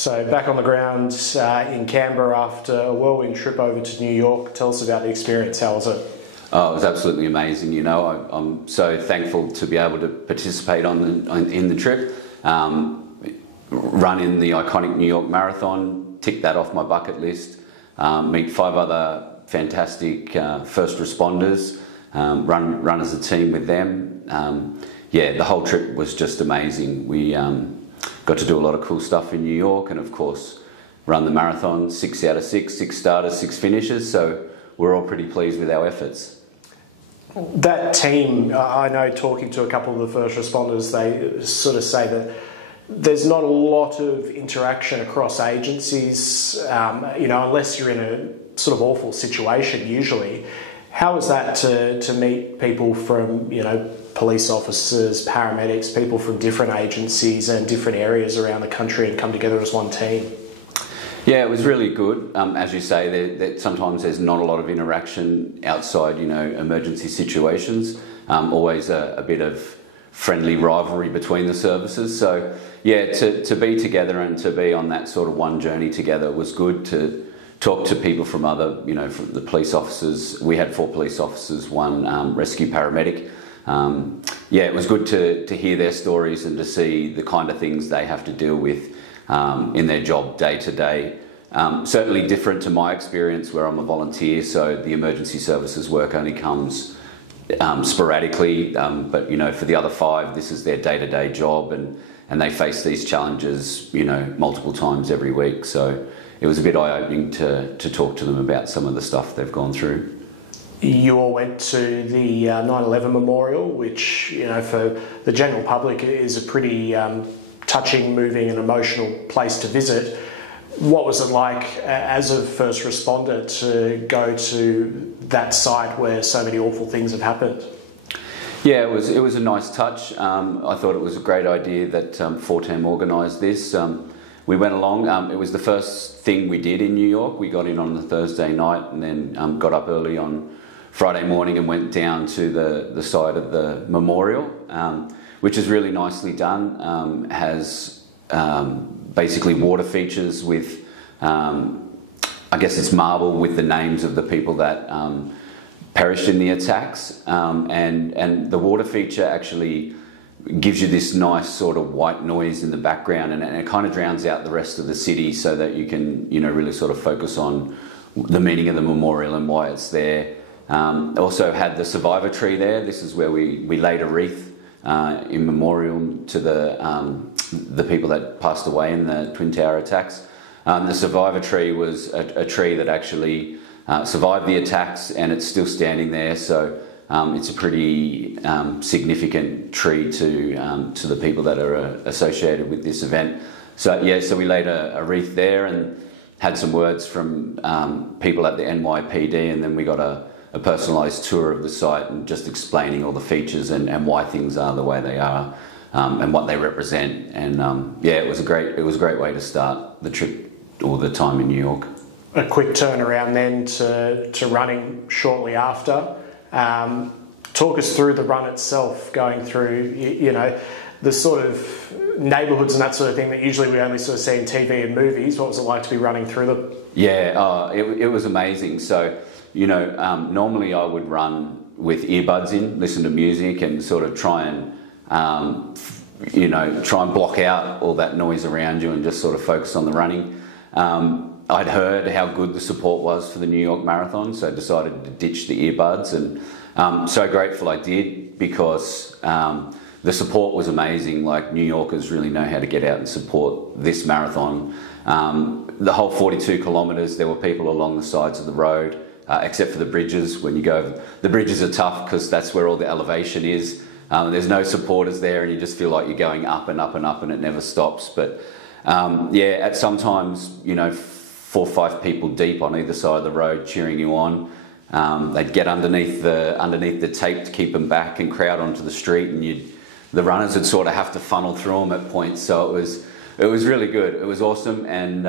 So back on the ground in Canberra after a whirlwind trip over to New York. Tell us about the experience. How was it? Oh, it was absolutely amazing. You know, I'm so thankful to be able to participate in the trip. Run in the iconic New York Marathon, tick that off my bucket list. Meet 5 other fantastic first responders. Run as a team with them. Yeah, the whole trip was just amazing. We got to do a lot of cool stuff in New York, and of course run the marathon 6 out of 6 starters, 6 finishes, so we're all pretty pleased with our efforts. That team, I know talking to a couple of the first responders, they sort of say that there's not a lot of interaction across agencies, you know, unless you're in a sort of awful situation usually. How is that to meet people from, you know, police officers, paramedics, people from different agencies and different areas around the country and come together as one team? Yeah, it was really good. As you say, that sometimes there's not a lot of interaction outside, you know, emergency situations. Always a bit of friendly rivalry between the services. So yeah, to be together and to be on that sort of one journey together was good. To talk to people from other, you know, from the police officers. We had 4 police officers, 1 rescue paramedic. Yeah, it was good to hear their stories and to see the kind of things they have to deal with in their job day to day. Certainly different to my experience where I'm a volunteer, so the emergency services work only comes sporadically, but you know, for the other 5, this is their day-to-day job, and they face these challenges, you know, multiple times every week. So it was a bit eye-opening to talk to them about some of the stuff they've gone through. You all went to the 9/11 Memorial, which, you know, for the general public is a pretty touching, moving and emotional place to visit. What was it like as a first responder to go to that site where so many awful things have happened? Yeah, it was a nice touch. I thought it was a great idea that Fortem organised this. We went along. It was the first thing we did in New York. We got in on the Thursday night and then got up early on Friday morning and went down to the site of the memorial, which is really nicely done. Has basically water features with, I guess it's marble with the names of the people that perished in the attacks, and the water feature actually gives you this nice sort of white noise in the background, and it kind of drowns out the rest of the city so that you can, you know, really sort of focus on the meaning of the memorial and why it's there. Also had the survivor tree there. This is where we laid a wreath in memorial to the people that passed away in the Twin Tower attacks. The survivor tree was a tree that actually survived the attacks, and it's still standing there. So it's a pretty significant tree to the people that are associated with this event. So yeah, so we laid a wreath there and had some words from people at the NYPD, and then we got a personalised tour of the site and just explaining all the features and why things are the way they are, and what they represent. And yeah, it was a great way to start the trip or the time in New York. A quick turnaround then to running shortly after. Talk us through the run itself, going through, you know, the sort of neighbourhoods and that sort of thing that usually we only sort of see in TV and movies. What was it like to be running through them? Yeah, it was amazing. So, you know, normally I would run with earbuds in, listen to music and sort of try and, you know, try and block out all that noise around you and just sort of focus on the running. I'd heard how good the support was for the New York Marathon, so I decided to ditch the earbuds, and so grateful I did, because the support was amazing. Like, New Yorkers really know how to get out and support this marathon. The whole 42 kilometres, there were people along the sides of the road, except for the bridges. When you go, the bridges are tough because that's where all the elevation is. There's no supporters there, and you just feel like you're going up and up and up, and it never stops. But yeah, at sometimes, you know, 4 or 5 people deep on either side of the road cheering you on. They'd get underneath the tape to keep them back and crowd onto the street, and the runners would sort of have to funnel through them at points. So it was really good. It was awesome, and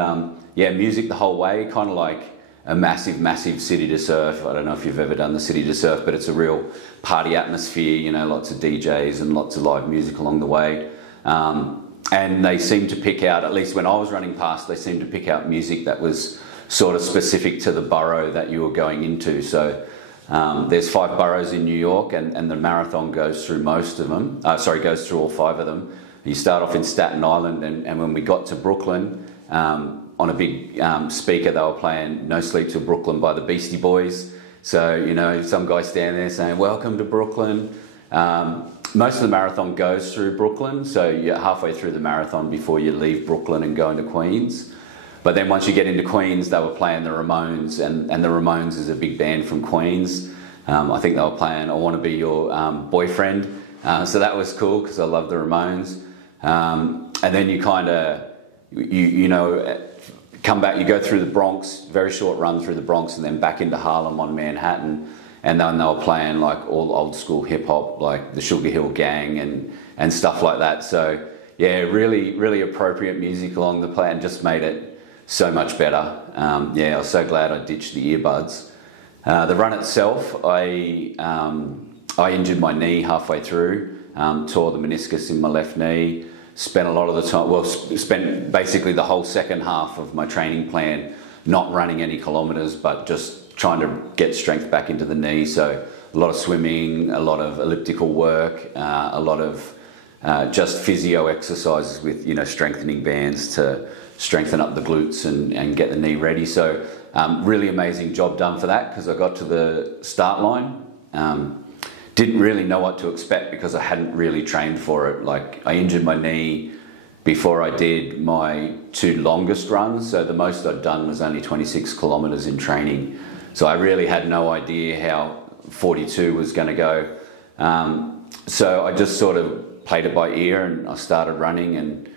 yeah, music the whole way, kind of like a massive city to surf. I don't know if you've ever done the city to surf, but it's a real party atmosphere. You know, lots of DJs and lots of live music along the way. and they seemed to pick out, at least when I was running past, they seemed to pick out music that was sort of specific to the borough that you were going into. So there's 5 boroughs in New York, and the marathon goes through most of them. Goes through all 5 of them. You start off in Staten Island, and when we got to Brooklyn, on a big speaker, they were playing No Sleep Till Brooklyn by the Beastie Boys. So, you know, some guy standing there saying, "Welcome to Brooklyn." Most of the marathon goes through Brooklyn, so you're halfway through the marathon before you leave Brooklyn and go into Queens. But then once you get into Queens, they were playing the Ramones, and the Ramones is a big band from Queens. I think they were playing "I Want to Be Your Boyfriend," so that was cool because I love the Ramones. And then you kind of, you know, come back, you go through the Bronx, very short run through the Bronx, and then back into Harlem on Manhattan. And then they were playing like all old school hip hop, like the Sugar Hill Gang and stuff like that. So yeah, really, really appropriate music along the play, and just made it so much better. I was so glad I ditched the earbuds. The run itself, I injured my knee halfway through, tore the meniscus in my left knee, spent a lot of the time, spent basically the whole second half of my training plan not running any kilometres, but just trying to get strength back into the knee. So a lot of swimming, a lot of elliptical work, a lot of just physio exercises with, you know, strengthening bands to strengthen up the glutes and get the knee ready. So really amazing job done for that, because I got to the start line. Didn't really know what to expect because I hadn't really trained for it. Like, I injured my knee before I did my 2 longest runs. So the most I'd done was only 26 kilometres in training. So I really had no idea how 42 was going to go. So I just sort of played it by ear, and I started running, and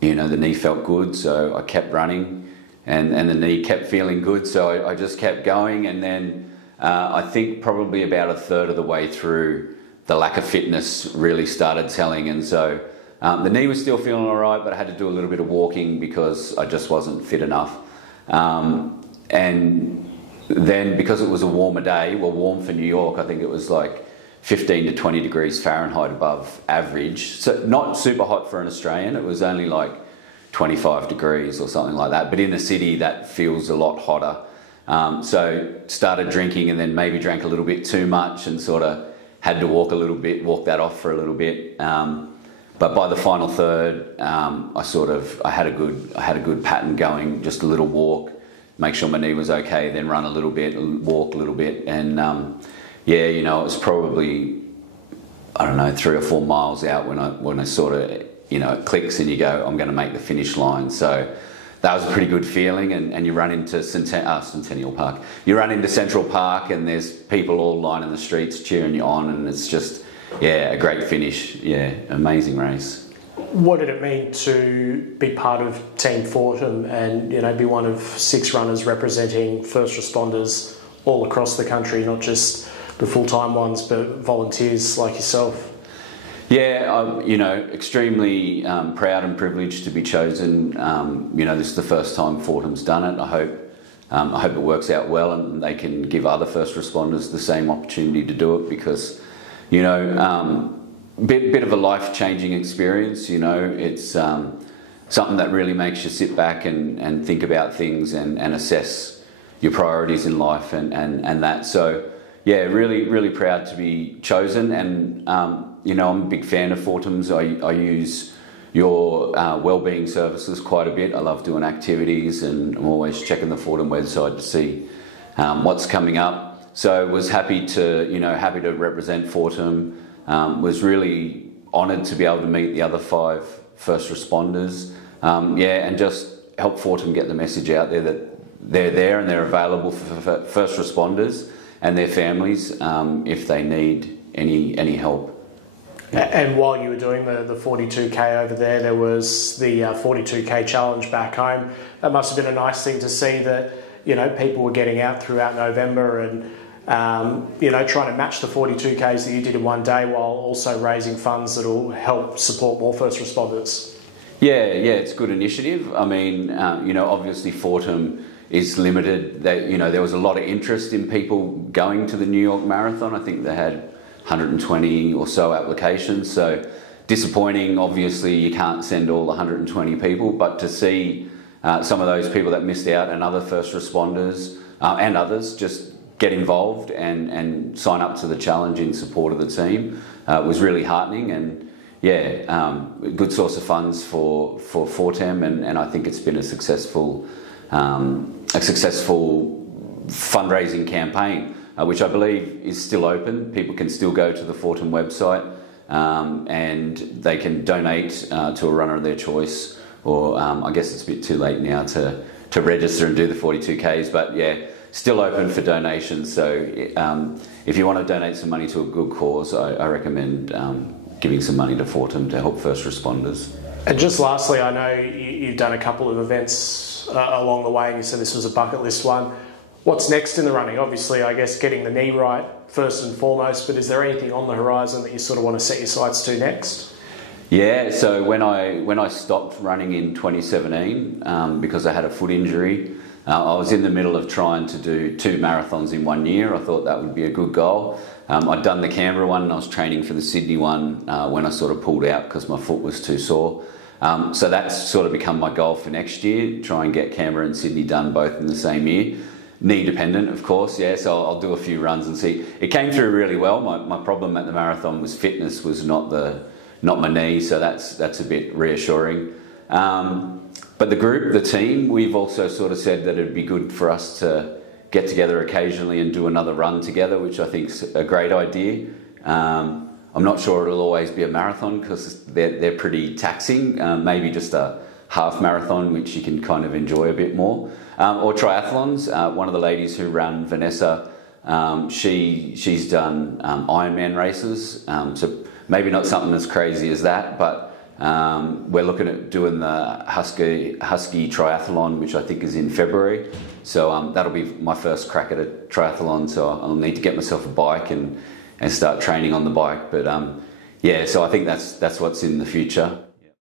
you know, the knee felt good, so I kept running, and the knee kept feeling good, so I just kept going. And then I think probably about a third of the way through, the lack of fitness really started telling, and so the knee was still feeling all right, but I had to do a little bit of walking because I just wasn't fit enough. And then because it was a warmer day, well, warm for New York, I think it was like 15 to 20 degrees Fahrenheit above average. So not super hot for an Australian. It was only like 25 degrees or something like that. But in the city, that feels a lot hotter. So started drinking, and then maybe drank a little bit too much, and sort of had to walk that off for a little bit. But by the final third, I had a good pattern going, just a little walk, make sure my knee was okay, then run a little bit, walk a little bit, and you know, it was probably, I don't know, 3 or 4 miles out when I sort of, you know, it clicks and you go, I'm going to make the finish line. So that was a pretty good feeling, and you run into Centennial Park. You run into Central Park, and there's people all lining the streets cheering you on, and it's just, a great finish. Yeah, amazing race. What did it mean to be part of Team Fortem and, you know, be one of 6 runners representing first responders all across the country, not just the full-time ones, but volunteers like yourself? Yeah, I'm, you know, extremely proud and privileged to be chosen. You know, this is the first time Fortem's done it. I hope it works out well, and they can give other first responders the same opportunity to do it, because, you know, bit of a life-changing experience. You know, it's something that really makes you sit back and think about things and assess your priorities in life and that. So yeah, really proud to be chosen, and you know, I'm a big fan of Fortem's. I use your wellbeing services quite a bit. I love doing activities, and I'm always checking the Fortem website to see what's coming up. So was happy to represent Fortem. Was really honoured to be able to meet the other 5 first responders. And just help Fortem get the message out there that they're there and they're available for first responders and their families if they need any help. And while you were doing the 42K over there was the 42K challenge back home. That must have been a nice thing to see, that, you know, people were getting out throughout November and you know, trying to match the 42Ks that you did in one day, while also raising funds that will help support more first responders. Yeah, it's a good initiative. I mean, you know, obviously Fortem is limited. You know, there was a lot of interest in people going to the New York Marathon. I think they had 120 or so applications. So disappointing. Obviously, you can't send all 120 people, but to see some of those people that missed out and other first responders and others just get involved and sign up to the challenge in support of the team was really heartening, and good source of funds for Fortem, and I think it's been a successful fundraising campaign, which I believe is still open. People can still go to the Fortem website and they can donate to a runner of their choice, or I guess it's a bit too late now to register and do the 42Ks, but still open for donations. So if you want to donate some money to a good cause, I recommend giving some money to Fortem to help first responders. And just lastly, I know you've done a couple of events along the way, and you said this was a bucket list one. What's next in the running? Obviously, I guess getting the knee right first and foremost, but is there anything on the horizon that you sort of want to set your sights to next? Yeah, so when I stopped running in 2017 because I had a foot injury, I was in the middle of trying to do 2 marathons in 1 year. I thought that would be a good goal. I'd done the Canberra one and I was training for the Sydney one when I sort of pulled out because my foot was too sore. So that's sort of become my goal for next year, try and get Canberra and Sydney done both in the same year. Knee dependent, of course, so I'll do a few runs and see. It came through really well. My problem at the marathon was fitness, was not my knee, so that's a bit reassuring. But the group, the team, we've also sort of said that it'd be good for us to get together occasionally and do another run together, which I think's a great idea. I'm not sure it'll always be a marathon because they're pretty taxing. Maybe just a half marathon, which you can kind of enjoy a bit more. Or triathlons. One of the ladies who ran, Vanessa, she's done Ironman races. So maybe not something as crazy as that, but we're looking at doing the Husky triathlon, which I think is in February. So that'll be my first crack at a triathlon. So I'll need to get myself a bike and start training on the bike. But so I think that's what's in the future.